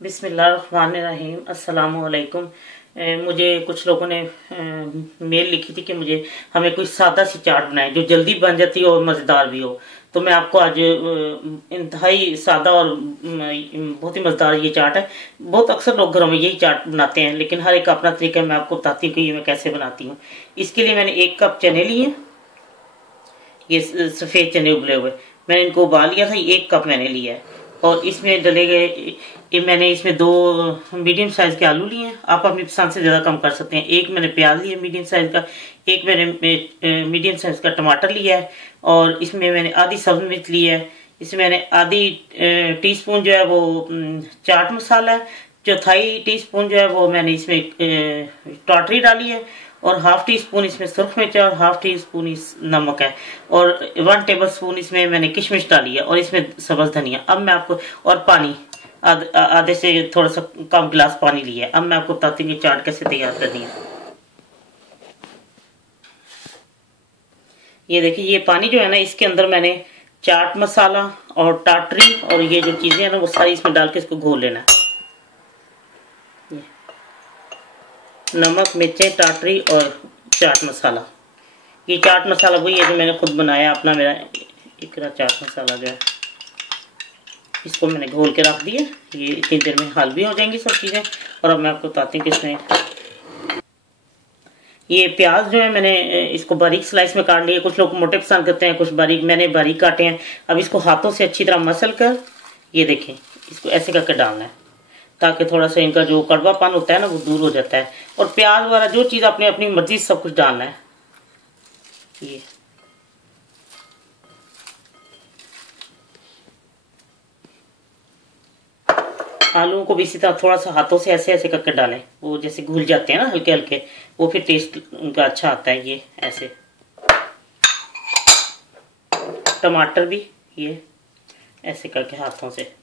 बिस्मिल्लाहिर्रहमानिर्रहीम। अस्सलामुअलैकुम। मुझे कुछ लोगों ने मेल लिखी थी कि हमें कोई सादा सी चाट बनाए जो जल्दी बन जाती हो और मज़ेदार भी हो। तो मैं आपको आज इंतहाई सादा और बहुत ही मज़ेदार ये चाट है। बहुत अक्सर लोग घरों में यही चाट बनाते हैं, लेकिन हर एक का अपना तरीका है। मैं आपको बताती हूँ कि ये मैं कैसे बनाती हूँ। इसके लिए मैंने 1 कप चने लिए। ये सफ़ेद चने उबले हुए मैंने इनको उबाल लिया था। 1 कप मैंने लिया है और इसमें डले गए मैंने इसमें 2 मीडियम साइज के आलू लिए हैं। आप अपनी पसंद से ज़्यादा कम कर सकते हैं। 1 मैंने प्याज लिया मीडियम साइज का। 1 मैंने मीडियम साइज का टमाटर लिया है और इसमें मैंने आधी सब्ज़ मिर्च ली है। इसमें मैंने आधी टीस्पून जो है वो चाट मसाला है। चौथाई टीस्पून जो है वो मैंने इसमें टाटरी डाली है और ½ टीस्पून इसमें सुरख मिर्च और ½ टीस्पून इस नमक है और 1 टेबलस्पून इसमें मैंने किशमिश डाली है और इसमें सब्ज़ धनिया। अब मैं आपको और पानी आधे से थोड़ा सा कम गिलास पानी लिया है। अब मैं आपको बताती हूँ कि चाट कैसे तैयार करनी है। ये देखिए, ये पानी जो है ना, इसके अंदर मैंने चाट मसाला और टाटरी और ये जो चीजें हैं ना वो सारी इसमें डाल के इसको घोल लेना है। नमक, मिर्चें, टाटरी और चाट मसाला। ये चाट मसाला वही है जो मैंने खुद बनाया अपना, मेरा इकरा चाट मसाला जो है। इसको मैंने घोल के रख दिया। ये इतनी देर में हल भी हो जाएंगी सब चीज़ें। और अब मैं आपको बताती हूँ कि इसमें ये प्याज जो है मैंने इसको बारीक स्लाइस में काट लिया। कुछ लोग मोटे पसंद करते हैं, कुछ बारीक, मैंने बारीक काटे हैं। अब इसको हाथों से अच्छी तरह मसल कर, ये देखें, इसको ऐसे करके डालना है ताकि थोड़ा सा इनका जो कड़वापन होता है ना वो दूर हो जाता है। और प्याज वाला जो चीज़ आपने अपनी मर्जी से सब कुछ डालना है। ये आलूओं को भी इसी तरह थोड़ा सा हाथों से ऐसे ऐसे करके डालें, वो जैसे घुल जाते हैं ना हल्के हल्के, वो फिर टेस्ट उनका अच्छा आता है। ये ऐसे टमाटर भी ये ऐसे करके हाथों से।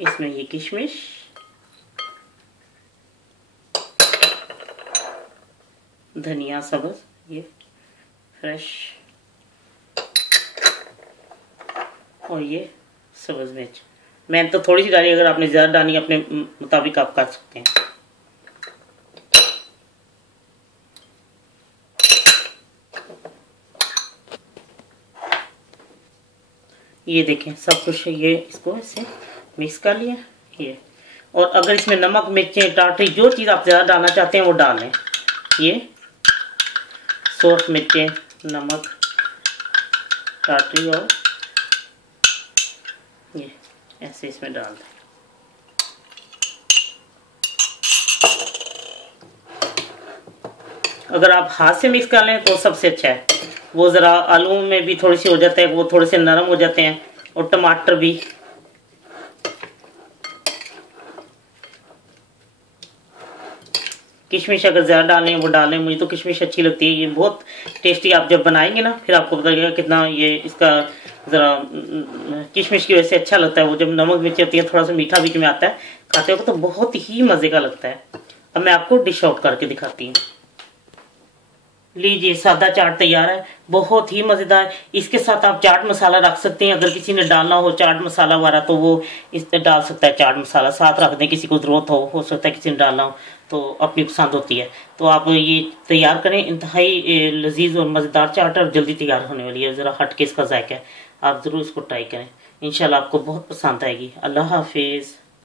इसमें ये किशमिश, धनिया सब्ज़, ये फ्रेश, और ये सब्ज़ मिर्च। मैंने तो थोड़ी सी डाली, अगर आपने ज़्यादा डाली अपने मुताबिक आप कर सकते हैं। ये देखें, सब कुछ ये इसको ऐसे मिक्स कर लिया ये। और अगर इसमें नमक, मिर्चें, टाटरी जो चीज़ आप ज़्यादा डालना चाहते हैं वो डाल लें। ये सौंफ, मिर्चें, नमक, टाटरी और ये ऐसे इसमें डाल दें। अगर आप हाथ से मिक्स कर लें तो सबसे अच्छा है। वो ज़रा आलू में भी थोड़ी सी हो जाता है, वो थोड़े से नरम हो जाते हैं। और टमाटर भी, किशमिश अगर ज़्यादा डालें वो डालें। मुझे तो किशमिश अच्छी लगती है। ये बहुत टेस्टी, आप जब बनाएंगे ना फिर आपको पता लगेगा कितना ये इसका ज़रा किशमिश की वजह से अच्छा लगता है। वो जब नमक मिर्ची होती है थोड़ा सा मीठा बीच में आता है, खाते हो तो बहुत ही मज़े का लगता है। अब मैं आपको डिश आउट करके दिखाती हूँ। लीजिए, सादा चाट तैयार है, बहुत ही मज़ेदार। इसके साथ आप चाट मसाला रख सकते हैं। अगर किसी ने डालना हो चाट मसाला वाला तो वो इस डाल सकता है। चाट मसाला साथ रख दें, किसी को ज़रूरत हो सकता है किसी ने डालना हो, तो अपनी पसंद होती है। तो आप ये तैयार करें। इंतहाई लजीज और मज़ेदार चाट और जल्दी तैयार होने वाली है। ज़रा हट के इसका जायका है, आप ज़रूर इसको ट्राई करें। इंशाल्लाह आपको बहुत पसंद आएगी। अल्लाह हाफिज़।